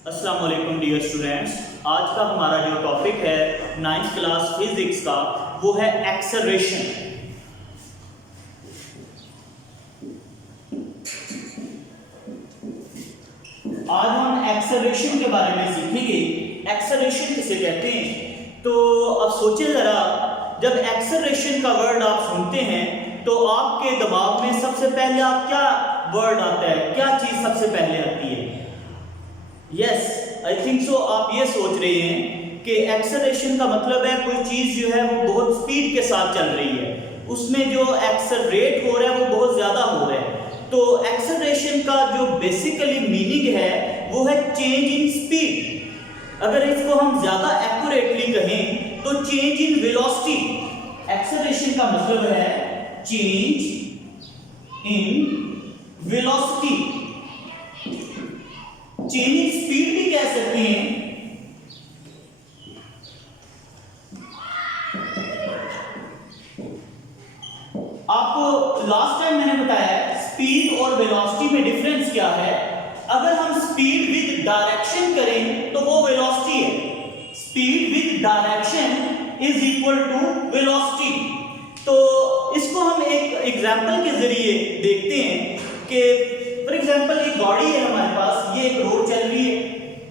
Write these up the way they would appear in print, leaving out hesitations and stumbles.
अस्सलाम वालेकुम dear students. आज का हमारा जो टॉपिक है 9th क्लास फिजिक्स का वो है एक्सेलरेशन। आज हम एक्सेलरेशन के बारे में सीखेंगे। एक्सेलरेशन किसे कहते हैं? तो अब सोचिए ज़रा, जब एक्सेलरेशन का वर्ड आप सुनते हैं तो आपके दिमाग में सबसे पहले आप क्या वर्ड आता है, क्या चीज़ सबसे पहले आती है? Yes, I think so. आप ये सोच रहे हैं कि एक्सेलरेशन का मतलब है कोई चीज़ जो है वो बहुत स्पीड के साथ चल रही है, उसमें जो एक्सेलरेट हो रहा है वो बहुत ज़्यादा हो रहा है। तो एक्सेलरेशन का जो बेसिकली मीनिंग है वो है चेंज इन स्पीड। अगर इसको हम ज़्यादा एक्यूरेटली कहें तो चेंज इन वेलोसिटी। एक्सेलरेशन का मतलब है change in velocity. Change in speed भी कह सकते हैं। आपको लास्ट टाइम मैंने बताया स्पीड और वेलोसिटी में डिफरेंस क्या है। अगर हम स्पीड विद डायरेक्शन करें तो वो वेलोसिटी है। Speed with direction is equal to velocity. तो इसको हम एक एग्जांपल के जरिए देखते हैं कि फॉर एग्जांपल एक गाड़ी है हमारे पास, ये एक रोड चल रही है,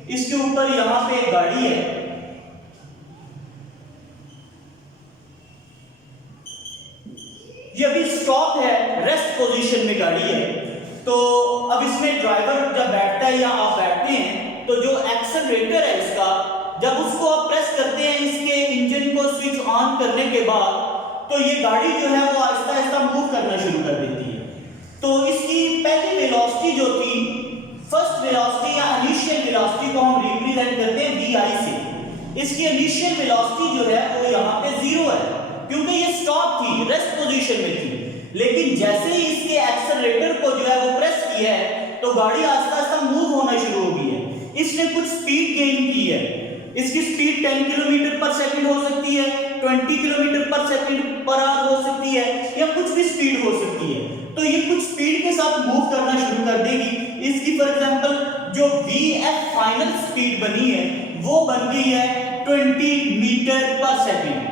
इसके ऊपर यहां पे एक गाड़ी है, ये अभी स्टॉप है, रेस्ट पोजीशन में गाड़ी है। तो अब इसमें ड्राइवर जब बैठता है या आप बैठते हैं तो जो एक्सेलरेटर है इसका, जब उसको आप प्रेस करते हैं इसके इंजन को स्विच ऑन करने के बाद, तो ये गाड़ी जो है वो आहिस्ता आहिस्ता मूव करना शुरू कर देती है। तो इसकी पहली वेलोसिटी जो थी, फर्स्ट वेलोसिटी या इनिशियल वेलोसिटी को हम रिप्रेजेंट करते हैं vi से। इसकी इनिशियल वेलोसिटी जो है वो यहाँ पे 0 है क्योंकि ये स्टॉप थी, रेस्ट पोजीशन में थी। लेकिन जैसे ही इसके एक्सेलरेटर को जो है वो प्रेस किया है तो गाड़ी आहिस्ता आहिस्ता मूव होना शुरू हो गई है। इसने कुछ स्पीड गेन की है। इसकी स्पीड 10 किलोमीटर पर सेकंड हो सकती है, 20 किलोमीटर पर सेकंड पर आवर हो सकती है, या कुछ भी स्पीड हो सकती है। तो ये कुछ स्पीड के साथ मूव करना शुरू कर देगी। इसकी फॉर एग्जांपल जो vf फाइनल स्पीड बनी है वो बन गई है 20 मीटर पर सेकंड।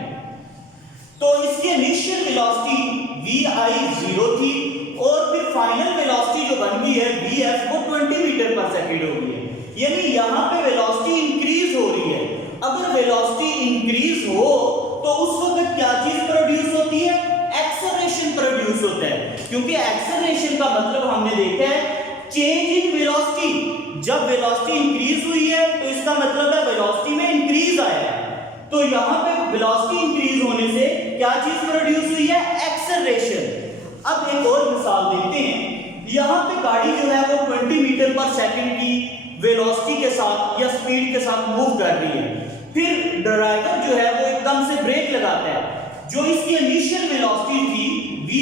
तो इसकी इनिशियल वेलोसिटी vi 0 थी और फिर फाइनल वेलोसिटी जो बन गई है vf वो 20 मीटर पर सेकंड हो गई है। यानी यहां पे वेलोसिटी इंक्रीज हो रही है। अगर वेलोसिटी इंक्रीज हो तो उस वक्त क्या चीज प्रोड्यूस होती है? एक्सेलरेशन प्रोड्यूस होता है, क्योंकि एक्सेलरेशन का मतलब हमने देखा है चेंज इन वेलोसिटी। जब वेलोसिटी इंक्रीज हुई है तो इसका मतलब है वेलोसिटी में इंक्रीज आया है। तो यहां पे वेलोसिटी इंक्रीज होने से क्या चीज प्रोड्यूस हुई है? एक्सेलरेशन। अब एक और मिसाल देखते हैं। यहां पे गाड़ी जो है वो 20 मीटर पर सेकंड की वेलोसिटी के साथ या स्पीड के साथ मूव कर रही है। फिर ड्राइवर जो है वो एकदम से ब्रेक लगाता है। जो इसकी इनिशियल वेलोसिटी थी vi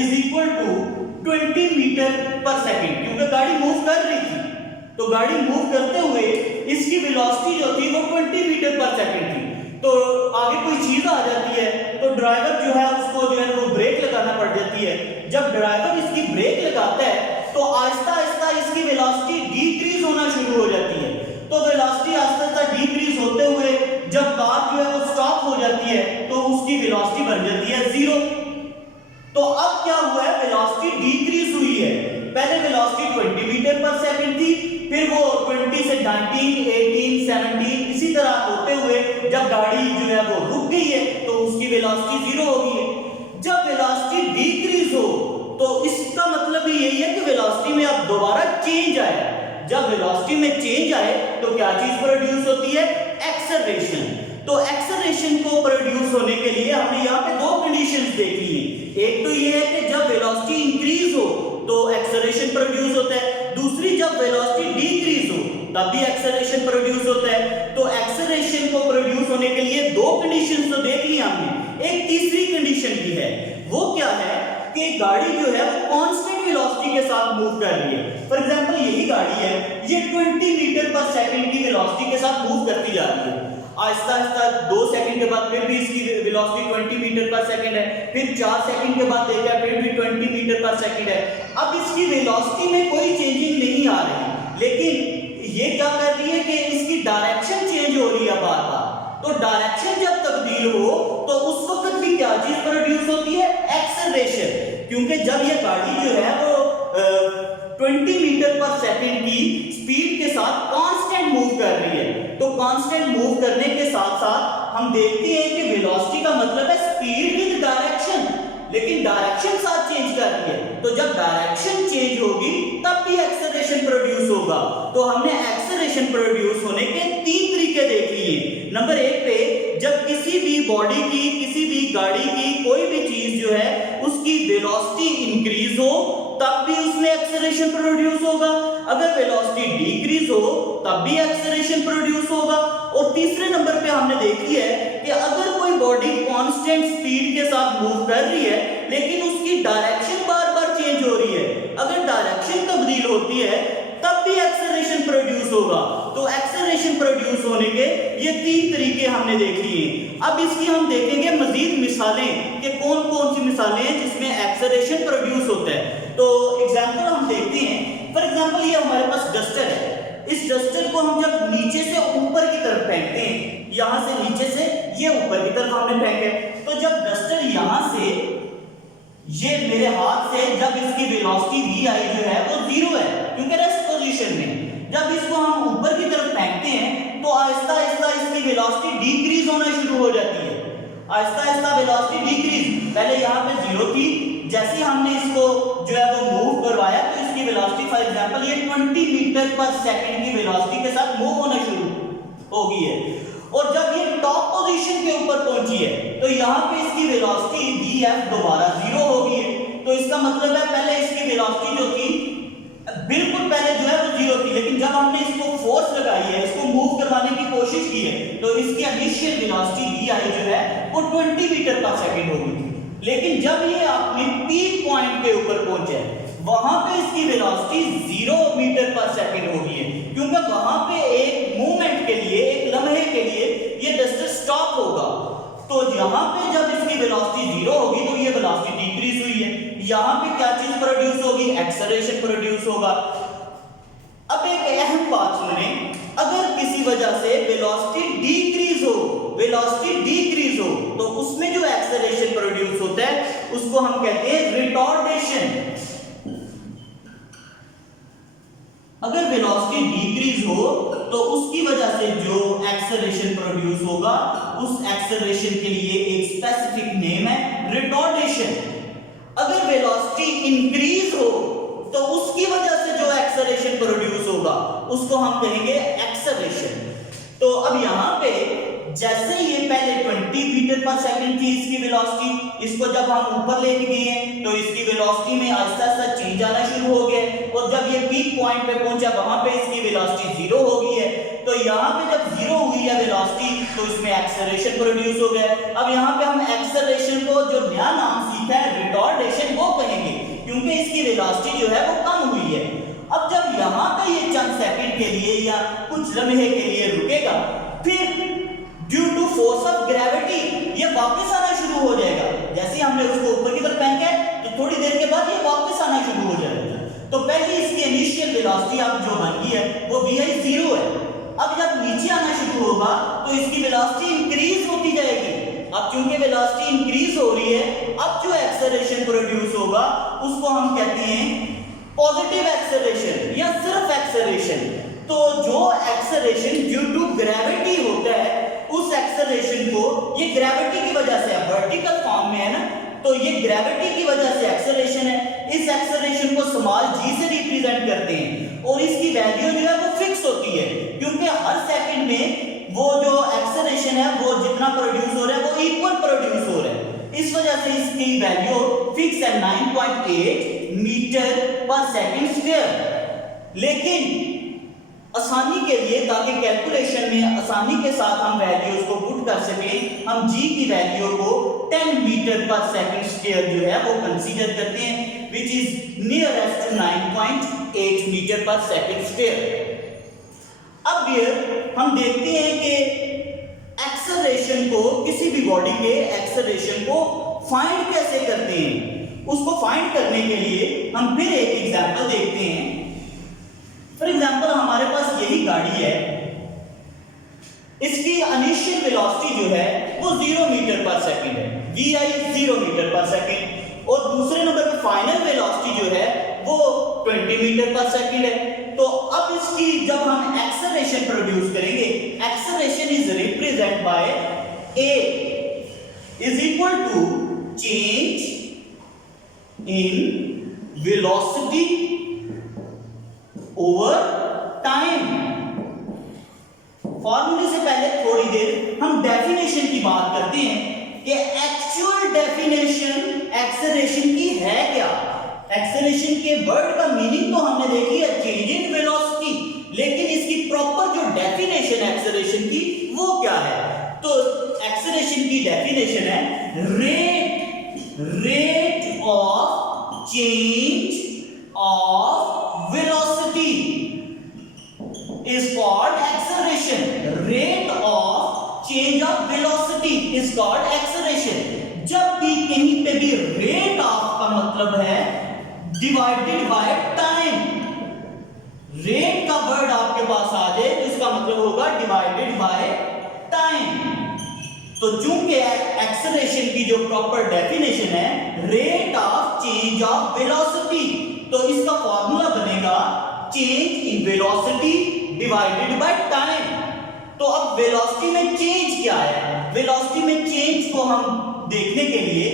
is equal to 20 metre per second, क्योंकि गाड़ी मूव कर रही थी। तो गाड़ी मूव करते हुए इसकी वेलोसिटी जो थी वो 20 मीटर पर सेकंड थी। तो आगे कोई चीज आ जाती है तो ड्राइवर जो है उसको जो है वो ब्रेक लगाना पड़ जाती है। जब ड्राइवर इसकी ब्रेक लगाता है तो आहिस्ता आहिस्ता इसकी वेलोसिटी डिक्रीज होना शुरू हो जाती है। तो वेलोसिटी आहिस्ता आहिस्ता डिक्रीज होते हुए जब कार जो है वो स्टॉप हो जाती है तो उसकी वेलोसिटी बन जाती है 0। तो अब क्या हुआ है? वेलोसिटी डिक्रीज हुई है। पहले वेलोसिटी 20 मीटर पर सेकंड थी, फिर वो 20 से 19, 18, 17 इसी तरह होते हुए जब गाड़ी जो है वो रुक गई है तो उसकी वेलोसिटी 0 हो गई है। जब वेलोसिटी डिक्रीज हो तो इसका मतलब भी यही है कि वेलोसिटी में अब दोबारा चेंज आया। जब वेलोसिटी में चेंज आए तो क्या चीज प्रोड्यूस होती है? एक्सेलरेशन। तो एक्सेलरेशन को प्रोड्यूस होने के लिए हमने यहाँ पे दो कंडीशंस देखी है। एक तो ये है कि जब वेलोसिटी इंक्रीज हो तो एक्सेलरेशन प्रोड्यूस होता है, दूसरी जब वेलोसिटी डिक्रीज हो तब भी एक्सेलरेशन प्रोड्यूस होता है। तो एक्सेलरेशन को प्रोड्यूस होने के लिए दो कंडीशंस तो देख ली हमने, एक तीसरी कंडीशन भी है। वो क्या है कि गाड़ी जो है वो कांस्टेंट वेलोसिटी के साथ मूव कर रही है। फॉर एग्जांपल यही गाड़ी है, ये 20 मीटर पर सेकंड की वेलोसिटी के साथ मूव करती जा रही है। आहिस्ता आहिस्ता 2 सेकंड के बाद फिर भी इसकी वेलोसिटी 20 मीटर पर सेकंड है, फिर 4 सेकंड के बाद देखा फिर भी 20 मीटर पर सेकंड है। अब इसकी वेलोसिटी में कोई चेंजिंग नहीं आ रही, लेकिन ये क्या कर तब्दील हो तो उस वक्त भी क्या चीज प्रोड्यूस होती है? एक्सेलरेशन। क्योंकि जब ये गाड़ी जो है वो 20 मीटर पर सेकंड की स्पीड के साथ कांस्टेंट मूव कर रही है, तो कांस्टेंट मूव करने के साथ साथ हम देखते हैं कि वेलोसिटी का मतलब है स्पीड विद डायरेक्शन, लेकिन डायरेक्शन साथ चेंज कर रही है। तो जब डायरेक्शन चेंज होगी तब भी एक्सेलरेशन प्रोड्यूस होगा। तो हमने एक्सेलरेशन प्रोड्यूस होने के 3 तरीके देख लिए। नंबर 1 पे जब किसी भी बॉडी की, किसी भी गाड़ी की कोई भी चीज जो है उसकी वेलोसिटी इंक्रीज हो तब भी उसमें एक्सेलरेशन प्रोड्यूस होगा, अगर वेलोसिटी डिक्रीज हो तब भी एक्सेलरेशन प्रोड्यूस होगा। और तीसरे नंबर पे हमने देखी है कि अगर कोई बॉडी कांस्टेंट स्पीड के साथ मूव कर रही है लेकिन उसकी डायरेक्शन बार-बार चेंज हो रही है, अगर डायरेक्शन तब्दील होती है तब भी एक्सेलरेशन प्रोड्यूस होगा। तो एक्सेलरेशन प्रोड्यूस होने के ये 3 तरीके हमने देख लिए। अब इसकी हम देखेंगे मजीद मिसालें कि कौन कौन सी मिसालें हैं जिसमें एक्सेलरेशन प्रोड्यूस होता है। तो एग्जांपल हम देखते हैं। फॉर एग्जांपल ये हमारे पास डस्टर है, इस डस्टर को हम जब नीचे से ऊपर की तरफ फेंकते हैं, यहां से नीचे से ये ऊपर की तरफ हमने फेंके, तो जब डस्टर यहां से ये मेरे हाथ से जब इसकी वेलोसिटी vi जो है वो 0 है क्योंकि रेस्ट पोजीशन में, जब इसको हम ऊपर की तरफ फेंकते हैं तो आहिस्ता आहिस्ता इसकी वेलोसिटी डिक्रीज होना शुरू हो जाती है। आहिस्ता आहिस्ता वेलोसिटी डिक्रीज, पहले यहाँ पे 0 थी, जैसे ही हमने इसको जो है वो मूव करवाया तो इसकी वेलोसिटी फॉर एग्जांपल ये 20 मीटर पर सेकंड की वेलोसिटी के साथ मूव होना शुरू हो गई है। और जब ये टॉप पोजीशन के ऊपर पहुंची है तो यहाँ पे इसकी वेलोसिटी vf दोबारा 0 हो गई है। तो इसका मतलब है पहले इसकी वेलोसिटी जो थी बिल्कुल पहले जो है वो 0 थी, लेकिन जब हमने इसको फोर्स लगाई है, इसको मूव करवाने की कोशिश की है तो इसकी इनिशियल वेलोसिटी vi जो है वो 20 मीटर पर सेकंड हो गई थी। लेकिन जब ये अपने पीक पॉइंट के ऊपर पहुंचे वहां पे इसकी वेलोसिटी 0 मीटर पर सेकंड हो गई है, क्योंकि वहां पे एक मूवमेंट के लिए, एक लम्हे के लिए ये डस्टर स्टॉप होगा। तो यहां पे जब इसकी वेलोसिटी 0 होगी तो ये वेलोसिटी डिक्रीज हुई है, यहां पे क्या चीज प्रोड्यूस होगी? एक्सेलरेशन प्रोड्यूस होगा। अब एक अहम बात सुने, अगर किसी वजह से वेलोसिटी डिक्रीज हो, वेलोसिटी डिक्रीज हो तो उसमें जो एक्सेलरेशन प्रोड्यूस होता है उसको हम कहते हैं रिटार्डेशन। अगर वेलोसिटी डिक्रीज हो तो उसकी वजह से जो एक्सेलरेशन प्रोड्यूस होगा उस एक्सेलरेशन के लिए एक स्पेसिफिक नेम है रिटार्डेशन। अगर वेलोसिटी इंक्रीज हो तो उसकी वजह से जो एक्सेलरेशन प्रोड्यूस होगा उसको हम कहेंगे एक्सेलरेशन। तो अब यहां पे जैसे ये पहले 20 मीटर पर सेकंड थी इसकी वेलोसिटी, इसको जब हम ऊपर लेके गए हैं तो इसकी वेलोसिटी में आहिस्ता आहिस्ता चेंज आना शुरू हो गया, और जब ये पीक पॉइंट पे पहुंचा वहां पे इसकी वेलोसिटी 0 हो गई है। तो यहाँ पे जब 0 हुई है वेलोसिटी तो इसमें एक्सेलरेशन प्रोड्यूस हो गया। अब यहाँ पे हम एक्सेलरेशन को जो नया नाम सीखा है रिटार्डेशन वो कहेंगे, क्योंकि इसकी वेलोसिटी जो है वो कम हुई है। अब जब यहाँ पे ये चंद सेकंड के लिए या कुछ लम्हे के लिए रुकेगा, फिर due to force of gravity ये वापस आना शुरू हो जाएगा। जैसे हमने उसको ऊपर की तरफ फेंका तो थोड़ी देर के बाद ये वापस आना शुरू हो जाएगा। तो पहले इसकी इनिशियल वेलोसिटी अब जो बन गई है वो vi 0 है। अब जब नीचे आना शुरू होगा तो इसकी वेलोसिटी इंक्रीज होती जाएगी। अब चूंकि वेलोसिटी इंक्रीज हो रही है, अब जो एक्सेलरेशन प्रोड्यूस होगा उसको हम कहते हैं पॉजिटिव एक्सेलरेशन या सिर्फ एक्सेलरेशन। तो जो एक्सेलरेशन ड्यू टू ग्रेविटी होता है उस एक्सेलरेशन को, ये ग्रेविटी की वजह से वर्टिकल फॉर्म में है ना, तो ये ग्रेविटी की वजह से एक्सेलरेशन है। इस एक्सेलरेशन को स्मॉल g से रिप्रेजेंट करते हैं और इसकी वैल्यू जो है वो फिक्स होती है, क्योंकि हर सेकंड में वो जो एक्सेलरेशन है वो जितना प्रोड्यूस हो रहा है वो इक्वल प्रोड्यूस हो रहा है। इस वजह से इसकी वैल्यू फिक्स है 9.8 मीटर पर सेकंड स्क्वायर। लेकिन आसानी के लिए, ताकि कैलकुलेशन में आसानी के साथ हम वैल्यूज को पुट कर सकें, हम g की वैल्यू को 10 मीटर पर सेकंड स्क्वायर जो है वो कंसीडर करते हैं, which is nearest to 9.8 metre per second square. अब ये हम देखते हैं कि एक्सेलरेशन को, किसी भी बॉडी के एक्सेलरेशन को फाइंड कैसे करते हैं। उसको फाइंड करने के लिए हम फिर एक एग्जांपल देखते हैं। फॉर एग्जाम्पल हमारे पास यही गाड़ी है, इसकी इनिशियल वेलोसिटी जो है वो 0 मीटर पर सेकंड है, vi 0 मीटर पर सेकंड, और दूसरे नंबर पे फाइनल वेलोसिटी जो है वो 20 मीटर पर सेकंड है। तो अब इसकी जब हम एक्सेलरेशन प्रोड्यूस करेंगे, acceleration is represent by a is equal to change in velocity over time. फॉर्मूले से पहले थोड़ी देर हम डेफिनेशन की बात करते हैं कि एक्चुअल डेफिनेशन एक्सेलरेशन की है क्या। एक्सेलरेशन के वर्ड का मीनिंग तो हमने देख लिया, चेंज इन वेलोसिटी, लेकिन इसकी प्रॉपर जो डेफिनेशन एक्सेलरेशन की वो क्या है। तो एक्सेलरेशन की डेफिनेशन है rate of change of velocity is called acceleration. Rate of change of velocity is called acceleration. जब भी कहीं पे भी rate of का मतलब है divided by time, rate का वर्ड आपके पास आ जाए तो इसका मतलब होगा divided by time। तो चूंकि acceleration की जो proper definition है rate of change of velocity, तो इसका फॉर्मूला बनेगा change in velocity divided by time. तो अब वेलोसिटी में चेंज क्या है, वेलोसिटी में चेंज को हम देखने के लिए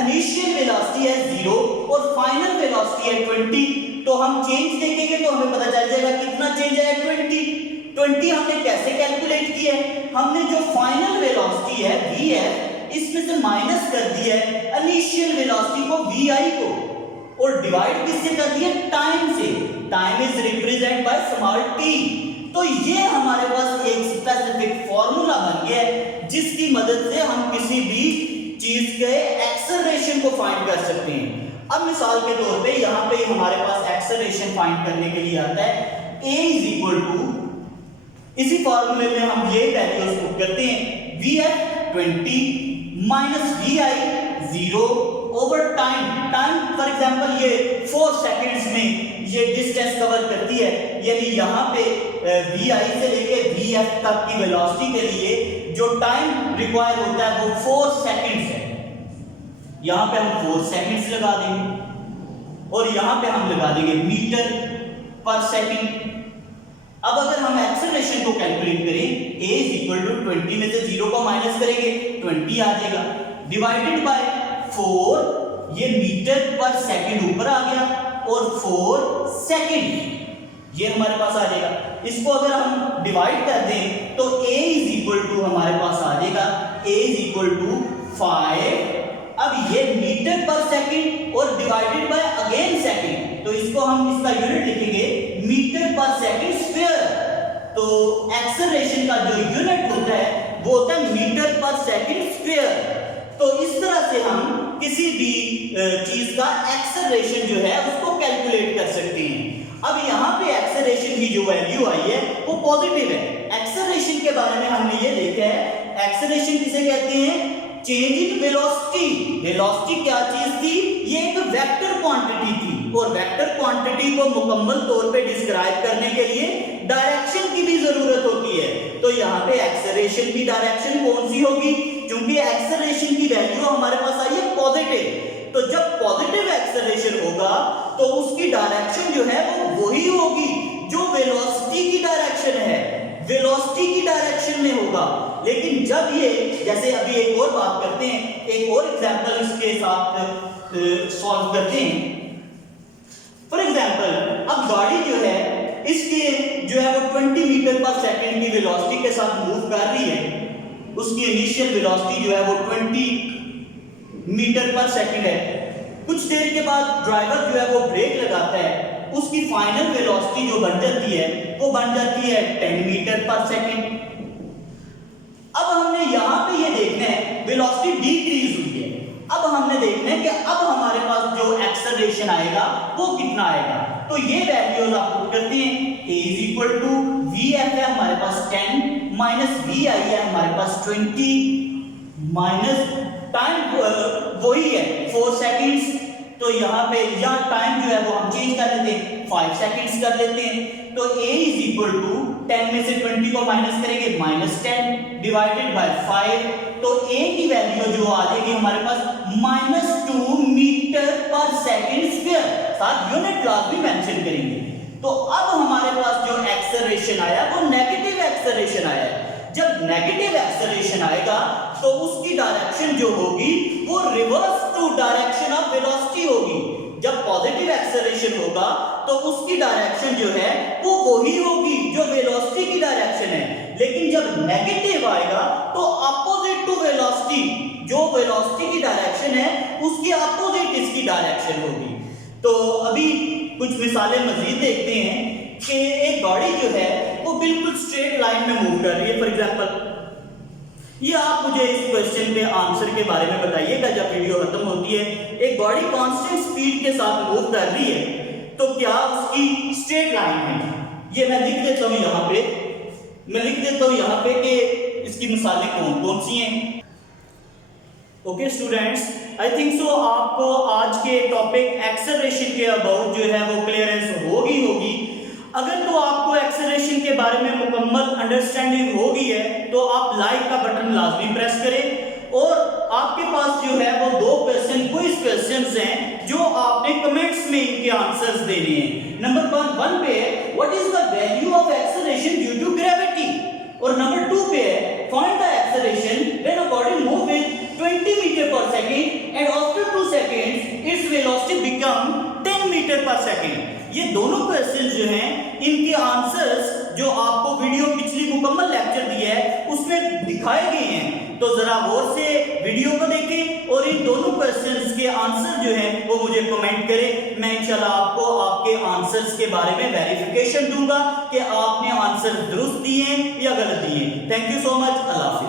इनिशियल वेलोसिटी है 0 और फाइनल वेलोसिटी है 20, तो हम चेंज देखेंगे तो हमें पता चल जाएगा कितना चेंज है 20। हमने कैसे कैलकुलेट किया है, हमने जो फाइनल वेलोसिटी है vf इसमें से माइनस कर दिया है इनिशियल वेलोसिटी को vi को और डिवाइड किससे कर दिया टाइम से। Time is represent by small t। तो ये हमारे पास एक स्पेसिफिक फॉर्मूला बन गया है जिसकी मदद से हम किसी भी चीज के एक्सेलरेशन को फाइंड कर सकते हैं। अब मिसाल के तौर पे यहाँ पे हमारे पास एक्सेलरेशन फाइंड करने के लिए आता है a इज इक्वल टू, इसी फॉर्मूले में हम ये वैल्यूज पुट करते हैं vf 20 minus vi 0 over time. Time for example ये 4 सेकंड्स में ये डिस्टेंस कवर करती है, यानी यहाँ पे vi से लेके vf तक की वेलोसिटी के लिए जो टाइम रिक्वायर होता है वो 4 सेकंड्स है। यहाँ पे हम 4 सेकंड्स लगा देंगे और यहाँ पे हम लगा देंगे मीटर पर सेकंड। अब अगर हम एक्सेलरेशन को कैलकुलेट करें a इज इक्वल टू 20 में से 0 को माइनस करेंगे 20 आ जाएगा डिवाइडेड बाय 4, ये मीटर पर सेकंड ऊपर आ गया और 4 सेकंड ये हमारे पास आ जाएगा। इसको अगर हम डिवाइड कर दें तो a इज इक्वल टू हमारे पास आ जाएगा a इज इक्वल टू 5। अब ये मीटर पर सेकंड और डिवाइडेड बाय अगेन सेकंड, तो इसको हम इसका यूनिट लिखेंगे मीटर पर सेकंड स्क्वायर। तो एक्सेलरेशन का जो यूनिट होता है वो होता है मीटर पर सेकंड स्क्वायर। तो इस तरह से हम किसी भी चीज का एक्सेलरेशन जो है उसको कैलकुलेट कर सकते हैं। अब यहाँ पे एक्सेलरेशन की जो वैल्यू आई है वो पॉजिटिव है। एक्सेलरेशन के बारे में हमने ये देखा है, एक्सेलरेशन किसे कहते हैं, चेंज इन वेलोसिटी। वेलोसिटी क्या चीज थी, ये एक वेक्टर क्वांटिटी थी और वेक्टर क्वांटिटी को मुकम्मल तौर पे डिस्क्राइब करने के लिए डायरेक्शन की भी जरूरत होती है। तो यहाँ पे एक्सेलरेशन की डायरेक्शन कौन सी होगी, क्योंकि एक्सेलरेशन की वैल्यू हमारे पास आई है पॉजिटिव। तो जब पॉजिटिव एक्सेलरेशन होगा तो उसकी डायरेक्शन जो है वो वही होगी जो वेलोसिटी की डायरेक्शन है, वेलोसिटी की डायरेक्शन में होगा। लेकिन जब ये, जैसे अभी एक और बात करते हैं, एक और एग्जांपल इसके साथ सॉल्व करते हैं। फॉर एग्जांपल अब गाड़ी जो है इसके जो है वो 20 मीटर पर सेकंड की वेलोसिटी के साथ मूव कर रही है। उसकी इनिशियल वेलोसिटी जो है वो 20 मीटर पर सेकंड है। कुछ देर के बाद ड्राइवर जो है वो ब्रेक लगाता है, उसकी फाइनल वेलोसिटी जो बन जाती है वो बन जाती है 10 मीटर पर सेकंड। अब हमने यहाँ पे ये देखना है वेलोसिटी डिक्रीज हुई है। अब हमने देखना है कि अब हमारे पास जो एक्सेलरेशन आएगा वो कितना आएगा। तो ये वैल्यूज आप पुट करते हैं, a is equal to vf है हमारे पास 10 माइनस vi है हमारे पास 20 माइनस टाइम वही है 4 सेकंड्स। तो यहाँ पे यहाँ टाइम जो है वो हम चेंज कर लेते हैं, 5 सेकंड्स कर लेते हैं। तो a इज इक्वल टू 10 में से 20 को माइनस करेंगे -10 डिवाइडेड बाय 5, तो a की वैल्यू जो आ जाएगी हमारे पास -2 मीटर पर सेकंड स्क्वायर, साथ यूनिट क्लास भी मेंशन करेंगे। तो अब हमारे पास जो एक्सेलरेशन आया वो नेगेटिव एक्सेलरेशन आया है। जब नेगेटिव एक्सेलरेशन आएगा तो उसकी डायरेक्शन जो होगी वो reverse to direction of velocity होगी। जब पॉजिटिव एक्सेलरेशन होगा तो उसकी डायरेक्शन जो है वो वही होगी जो वेलोसिटी की डायरेक्शन है, लेकिन जब नेगेटिव आएगा तो अपोजिट टू वेलोसिटी, जो वेलोसिटी की डायरेक्शन है उसकी अपोजिट इसकी डायरेक्शन होगी। तो अभी कुछ मिसालें मजीद देखते हैं कि एक गाड़ी जो है वो बिल्कुल स्ट्रेट लाइन में मूव कर रही है। फॉर एग्जांपल ये आप मुझे इस क्वेश्चन के आंसर के बारे में बताइएगा जब वीडियो खत्म होती है। एक गाड़ी कांस्टेंट स्पीड के साथ मूव कर रही है तो क्या उसकी स्ट्रेट लाइन है? ये मैं लिख देता हूं यहाँ पे, कि इसकी मिसालें कौन कौन सी हैं। Okay students, I think so आपको आज के टॉपिक एक्सेलरेशन के अबाउट जो है वो क्लियरेंस होगी। अगर तो आपको एक्सेलरेशन के बारे में मुकम्मल अंडरस्टैंडिंग हो गई है तो आप लाइक का बटन लाजमी प्रेस करें, और आपके पास जो है वो 2 क्विज क्वेश्चंस हैं जो आपने कमेंट्स में इनके आंसर्स देने हैं। नंबर 1 पे है what is the value of acceleration due to gravity, और नंबर 2 पे है find the acceleration when a body move with 20 metre per second and after 2 seconds its velocity become 10 metre per second. ये दोनों question जो हैं इनके answers जो आपको वीडियो पिछली मुकम्मल लेक्चर दिया है उसमें दिखाए गए हैं, तो जरा गौर से वीडियो को देखें और इन दोनों क्वेश्चंस के आंसर जो हैं वो मुझे कमेंट करें। मैं इंशाल्लाह आपको आपके आंसर्स के बारे में वेरिफिकेशन दूंगा कि आपने आंसर दुरुस्त दिए या गलत दिए। Thank you so much. अल्लाह हाफिज़।